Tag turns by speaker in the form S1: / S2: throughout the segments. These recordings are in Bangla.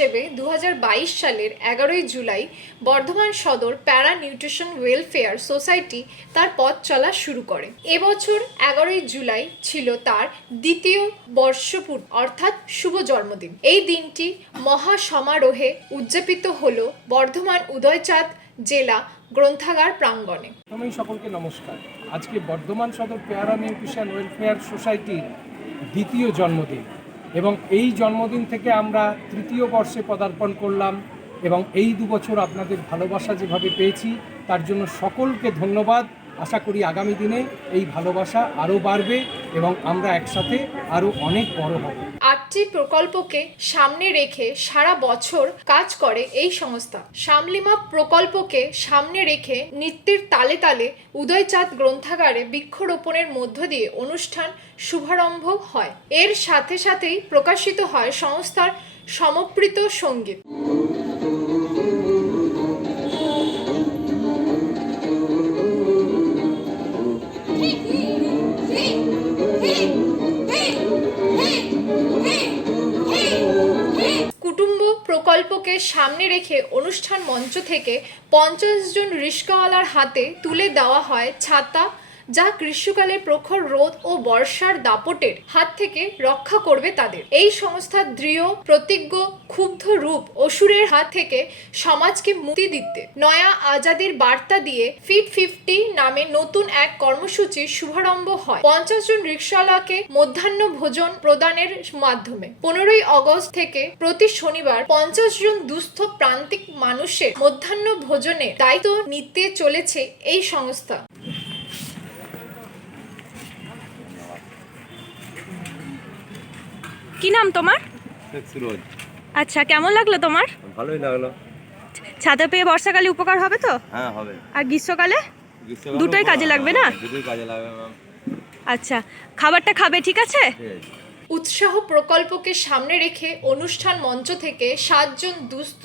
S1: হিসেবে দু সালের এগারোই July Bardhaman Sadar para nutrition welfare society তার পথ চলা শুরু করে। এবছর এগারোই জুলাই ছিল তার দ্বিতীয় বর্ষপূর্তি অর্থাৎ শুভ জন্মদিন। এই দিনটি মহা সমারোহে উদযাপিত হল বর্ধমান উদয়চাঁদ জেলা গ্রন্থাগার প্রাঙ্গণে।
S2: প্রথমেই সকলকে নমস্কার। আজকে বর্ধমান সদর পেয়ারা নিউট্রিশন ওয়েলফেয়ার সোসাইটির দ্বিতীয় জন্মদিন। এবং এই জন্মদিন থেকে আমরা তৃতীয় বর্ষে পদার্পণ করলাম এবং এই দু বছর আপনাদের ভালোবাসা যেভাবে পেয়েছি, তার জন্য সকলকে ধন্যবাদ। আশা করি আগামী দিনে এই ভালোবাসা আরও বাড়বে এবং আমরা একসাথে আরও অনেক বড় হব।
S1: আটটি প্রকল্পকে সামনে রেখে সারা বছর কাজ করে এই সংস্থা। শামলিমা প্রকল্পকে সামনে রেখে নৃত্যের তালে তালে উদয়চাঁদ গ্রন্থাগারে বৃক্ষরোপণের মধ্য দিয়ে অনুষ্ঠান শুভারম্ভ হয়। এর সাথে সাথেই প্রকাশিত হয় সংস্থার সমপ্রীত সংগীত। প্রকল্পকে সামনে রেখে অনুষ্ঠান মঞ্চ থেকে পঞ্চাশ জন রিস্কাওয়ালার হাতে তুলে দেওয়া হয় ছাতা যা গ্রীষ্মকালে প্রখর রোদ ও বর্ষার দাপটের হাত থেকে রক্ষা করবে তাদের। এই সংস্থার দৃঢ়, প্রতিজ্ঞ, ক্ষুব্ধ রূপ অসুরের হাত থেকে সমাজকে মুক্তি দিতে নয়া আজাদির বার্তা দিয়ে ফিট ফিফটি নামে নতুন এক কর্মসূচির শুভারম্ভ হয়। পঞ্চাশ জন রিক্সাওয়ালাকে মধ্যাহ্ন ভোজন প্রদানের মাধ্যমে। পনেরোই অগস্ট থেকে প্রতি শনিবার পঞ্চাশ জন দুস্থ প্রান্তিক মানুষের মধ্যাহ্ন ভোজনের দায়িত্ব নিতে চলেছে এই সংস্থা।
S3: কি নাম তোমার? আচ্ছা কেমন লাগল তোমার?
S4: ভালোই লাগল।
S3: ছাতা পেয়ে বর্ষাকালে উপকার হবে তো?
S4: হ্যাঁ হবে।
S3: আর গ্রীষ্মকালে? দুটোই কাজে লাগবে না?
S4: দুটোই কাজে লাগবে
S3: আচ্ছা খাবারটা খাবে ঠিক আছে?
S4: ঠিক আছে।
S1: উৎসাহ প্রকল্পকে সামনে রেখে অনুষ্ঠান মঞ্চ থেকে সাতজন দুস্থ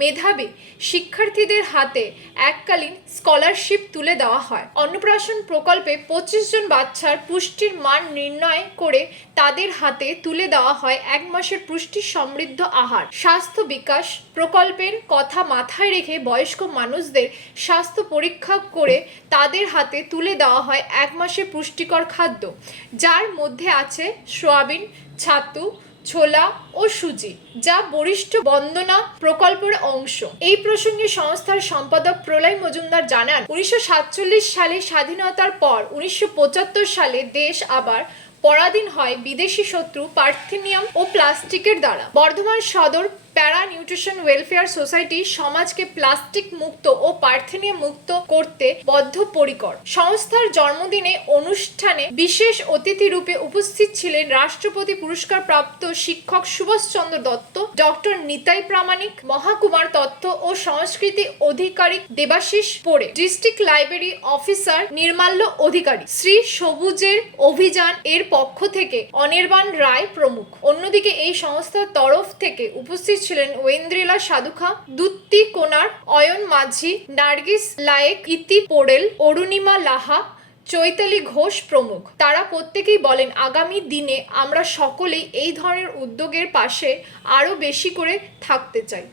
S1: মেধাবী শিক্ষার্থীদের হাতে এককালীন স্কলারশিপ তুলে দেওয়া হয়। অন্নপ্রাশন প্রকল্পে পঁচিশ জন বাচ্চার পুষ্টির মান নির্ণয় করে তাদের হাতে তুলে দেওয়া হয় এক মাসের পুষ্টি সমৃদ্ধ আহার। স্বাস্থ্য বিকাশ প্রকল্পের কথা মাথায় রেখে বয়স্ক মানুষদের স্বাস্থ্য পরীক্ষা করে তাদের হাতে তুলে দেওয়া হয় এক মাসের পুষ্টিকর খাদ্য। যার মধ্যে আছে সোয়াবিন ছাতু, ছোলা ও সুজি, যা বরিষ্ঠ বন্দনা প্রকল্পের অংশ। এই প্রসঙ্গে সংস্থার সম্পাদক প্রলয় মজুমদার জানান, উনিশশো সাতচল্লিশ সালে স্বাধীনতার পর উনিশশো পঁচাত্তর সালে দেশ আবার পরাধীন হয় বিদেশি শত্রু পার্থেনিয়াম ও প্লাস্টিকের দ্বারা। Bardhaman Sadar para nutrition welfare society সমাজকে প্লাস্টিক মুক্ত ও পার্থেনিয়াম মুক্ত করতে বদ্ধপরিকর। সংস্থার জন্মদিনে অনুষ্ঠানে বিশেষ অতিথি রূপে উপস্থিত ছিলেন রাষ্ট্রপতি পুরস্কার প্রাপ্ত শিক্ষক সুভাষচন্দ্র দত্ত, ডক্টর নিতাই প্রামাণিক, মহাকুমার তথ্য ও সংস্কৃতি অধিকারিক Debashis Pore, district library officer Nirmalya Adhikari Shri সবুজের অভিযান এর পক্ষ থেকে অনির্বাণ রায় প্রমুখ। অন্যদিকে এই সংস্থার তরফ থেকে উপস্থিত ছিলেন ওয়েন্দ্রিলা সাধুখা, দুত্তি কোনার, অয়ন মাঝি, নার্গিস লায়েক, ইতি পোড়েল, অরুণিমা লাহা, চৈতালি ঘোষ প্রমুখ। তারা প্রত্যেকেই বলেন, আগামী দিনে আমরা সকলেই এই ধরনের উদ্যোগের পাশে আরও বেশি করে থাকতে চাই।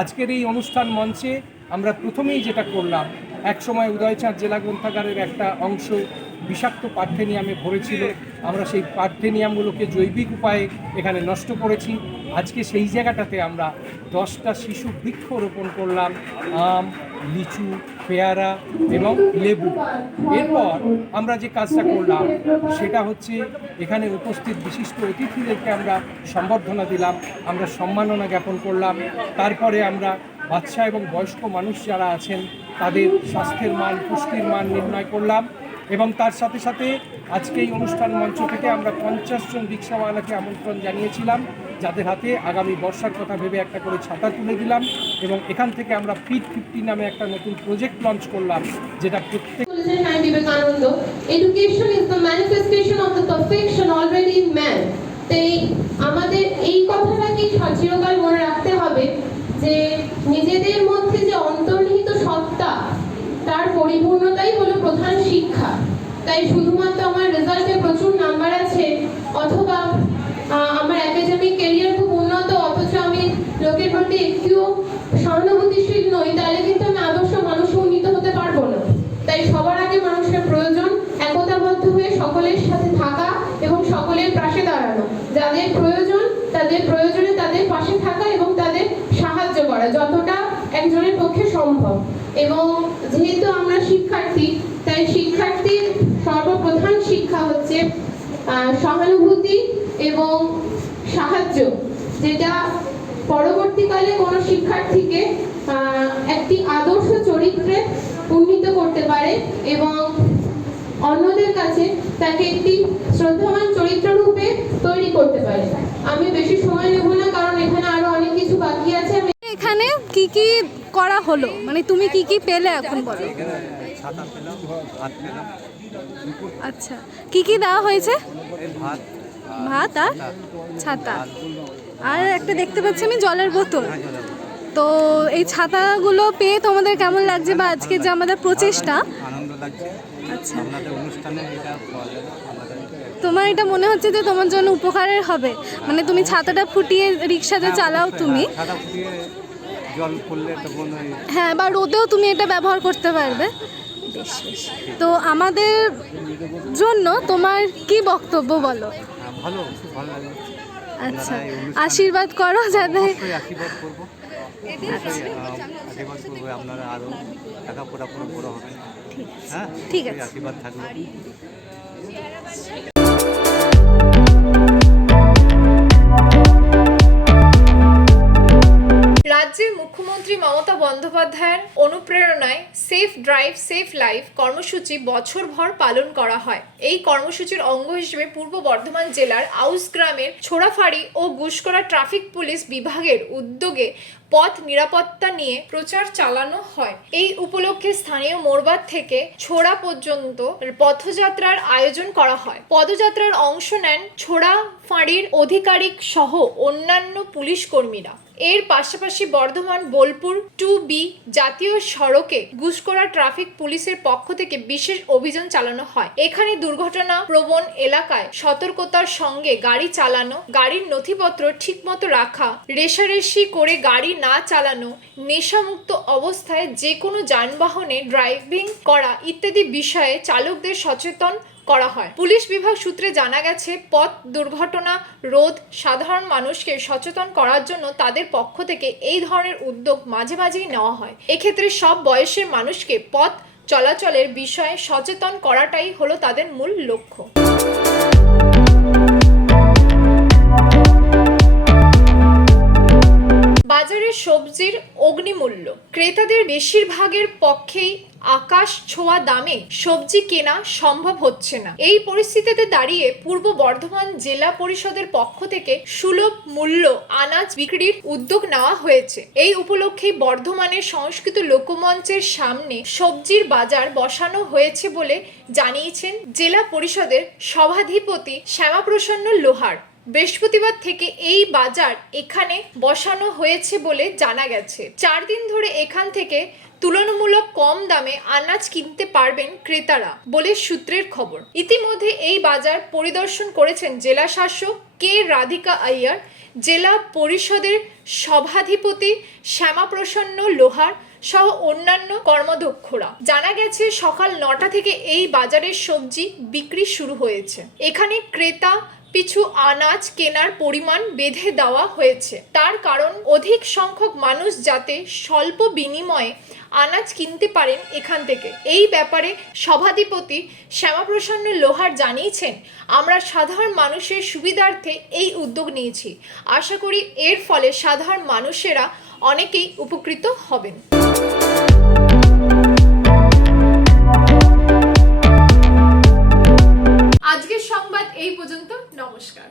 S2: আজকের এই অনুষ্ঠান মঞ্চে আমরা প্রথমেই যেটা করলাম, একসময় উদয়চাঁদ জেলা গ্রন্থাগারের একটা অংশ বিষাক্ত পার্থেনিয়ামে ভরেছিল। আমরা সেই পার্থেনিয়ামগুলোকে জৈবিক উপায়ে এখানে নষ্ট করেছি। আজকে সেই জায়গাটাতে আমরা দশটা শিশু বৃক্ষ রোপণ করলাম, আম, লিচু, পেয়ারা এবং লেবু। এরপর আমরা যে কাজটা করলাম, সেটা হচ্ছে এখানে উপস্থিত বিশিষ্ট অতিথিদেরকে আমরা সম্বর্ধনা দিলাম, আমরা সম্মাননা জ্ঞাপন করলাম। তারপরে আমরা বাচ্চা এবং বয়স্ক মানুষ যারা আছেন, তাদের স্বাস্থ্যের মান, পুষ্টির মান নির্ণয় করলাম। এবং তার সাথে সাথে আজকে এই অনুষ্ঠান মঞ্চ থেকে আমরা পঞ্চাশ জন রিক্সাওয়ালাকে আমন্ত্রণ জানিয়েছিলাম, যাদের হাতে আগামী বর্ষার কথা ভেবে একটা করে ছাতা তুলে দিলাম এবং এখান থেকে আমরা ফিট ফিফটি নামে একটা নতুন প্রজেক্ট লঞ্চ করলাম, যেটা প্রত্যেক
S5: education is the manifestation of the perfection already in man তাই আমাদের এই কথাটাকেই চিরকাল মনে রাখতে হবে যে নিজেদের মধ্যে যে অন্তর্নিহিত সত্তা তার পরিপূর্ণতাই হলো প্রধান শিক্ষা। তাই শুধুমাত্র আমার রেজাল্টে প্রচুর নাম্বার আছে, অথবা আমার একাডেমিক ক্যারিয়ার খুব উন্নত, অথচ আমি লোকের প্রতি একটুও সহানুভূতিশীল নই, তাহলে কিন্তু আমি আদর্শ মানুষ উন্নীত হতে পারব না। তাই সবার আগে মানুষের প্রয়োজন, একতাবদ্ধ হয়ে সকলের সাথে থাকা এবং সকলের পাশে দাঁড়ানো। যাদের প্রয়োজন, তাদের প্রয়োজনে তাদের পাশে থাকা এবং তাদের সাহায্য করা, যতটা একজনের পক্ষে সম্ভব। এবং যেহেতু আমরা শিক্ষার্থী, তাই শিক্ষার্থীর সর্বপ্রধান শিক্ষা হচ্ছে সহানুভূতি এবং সাহায্য, যেটা পরবর্তীকালে কোনো শিক্ষার্থীকে একটি আদর্শ চরিত্রে উন্নীত করতে পারে এবং অন্যদের কাছে তাকে একটি শ্রদ্ধাবান চরিত্র রূপে তৈরি করতে পারে। আমি বেশি সময় নেব না, কারণ এখানে আরও অনেক কিছু বাকি আছে।
S6: এখানে কি কি করা হলো? মানে তুমি কি কি পেলে এখন? বলো আচ্ছা। কি কি দেওয়া হয়েছে?
S4: ভাত
S6: আর ছাতা। আর একটা দেখতে পাচ্ছি আমি জলের বোতল। তো এই ছাতাগুলো পেয়ে তোমাদের কেমন লাগছে বা আজকে যে আমাদের প্রচেষ্টা? আচ্ছা। তোমার এটা মনে হচ্ছে যে তোমার জন্য উপকারের হবে। মানে তুমি ছাতাটা ফুটিয়ে রিক্সাতে চালাও তুমি।
S4: জল পড়লে তখন
S6: হ্যাঁ বা রোদেও তুমি এটা ব্যবহার করতে পারবে। বেশ বেশ। তো আমাদের জন্য তোমার কি বক্তব্য বলো?
S4: হ্যাঁ, ভালো ভালো লাগল।
S6: আচ্ছা আশীর্বাদ করো যাতে
S4: আশীর্বাদ করব। অবশ্যই, আহ, আশীর্বাদ করব আপনারা আরও লেখাপড়া করে বড় হবেন হ্যাঁ
S6: ঠিক আছে।
S4: আশীর্বাদ থাকল
S1: রাজ্যের মুখ্যমন্ত্রী মমতা বন্দ্যোপাধ্যায়ের অনুপ্রেরণায় সেফ ড্রাইভ সেফ লাইফ কর্মসূচি বছরভর পালন করা হয়। এই কর্মসূচির অঙ্গ হিসেবে পূর্ব বর্ধমান জেলার আউস গ্রামের ছোড়াফাড়ি ও গুসকরা ট্রাফিক পুলিশ বিভাগের উদ্যোগে পথ নিরাপত্তা নিয়ে প্রচার চালানো হয়। এই উপলক্ষে স্থানীয় মোরবাদ থেকে ছোড়া পর্যন্ত পথযাত্রার আয়োজন করা হয়। পদযাত্রার অংশ নেন ছোড়া ফাঁড়ির আধিকারিক সহ অন্যান্য পুলিশ কর্মীরা। এর পাশাপাশি বর্ধমান, বোলপুর টু বি জাতীয় সড়কে গুসকরা ট্রাফিক পুলিশের পক্ষ থেকে বিশেষ অভিযান চালানো হয়। এখানে দুর্ঘটনা প্রবণ এলাকায় সতর্কতার সঙ্গে গাড়ি চালানো, গাড়ির নথিপত্র ঠিকমতো রাখা রেশারেশি করে গাড়ি না চালানো, নেশামুক্ত অবস্থায় যে কোনো যানবাহনে ড্রাইভিং করা ইত্যাদি বিষয়ে চালকদের সচেতন করা হয়। পুলিশ বিভাগ সূত্রে জানা গেছে, পথ দুর্ঘটনা, রোধ, সাধারণ মানুষকে সচেতন করার জন্য তাদের পক্ষ থেকে এই ধরনের উদ্যোগ মাঝে মাঝেই নেওয়া হয়। এক্ষেত্রে সব বয়সের মানুষকে পথ চলাচলের বিষয়ে সচেতন করাটাই হলো তাদের মূল লক্ষ্য। বাজারে সবজির অগ্নিমূল্য। ক্রেতাদের বেশিরভাগের পক্ষেই আকাশ ছোঁয়া দামে সবজি কেনা সম্ভব হচ্ছে না। এই পরিস্থিতিতে দাঁড়িয়ে পূর্ব বর্ধমান জেলা পরিষদের পক্ষ থেকে সুলভ মূল্য আনাজ বিক্রির উদ্যোগ নেওয়া হয়েছে। এই উপলক্ষে বর্ধমানের সংস্কৃত লোকমঞ্চের সামনে সবজির বাজার বসানো হয়েছে বলে জানিয়েছেন জেলা পরিষদের সভাধিপতি শ্যামাপ্রসন্ন লোহার। বৃহস্পতিবার থেকে এই বাজার এখানে বসানো হয়েছে বলে জানা গেছে। চার দিন ধরে এখান থেকে তুলনামূলক কম দামে আনাজ কিনতে পারবেন ক্রেতারা বলে সূত্রের খবর। ইতিমধ্যে এই বাজার পরিদর্শন করেছেন জেলা শাসক কে রাধিকা আইয়ার, জেলা পরিষদের সভাধিপতি শ্যামাপ্রসন্ন লোহার সহ অন্যান্য কর্মদক্ষরা জানা গেছে, সকাল নটা থেকে এই বাজারের সবজি বিক্রি শুরু হয়েছে। এখানে ক্রেতা পিছু আনাজ কেনার পরিমাণ বেঁধে দেওয়া হয়েছে। তার কারণ, অধিক সংখ্যক মানুষ যাতে স্বল্প বিনিময়ে আনাজ কিনতে পারেন এখান থেকে। এই ব্যাপারে সভাধিপতি শ্যামাপ্রসন্ন লোহার জানিয়েছেন, আমরা সাধারণ মানুষের সুবিধার্থে এই উদ্যোগ নিয়েছি। আশা করি এর ফলে সাধারণ মানুষেরা অনেকেই উপকৃত হবেন। আজকের সংবাদ এই পর্যন্ত। নমস্কার।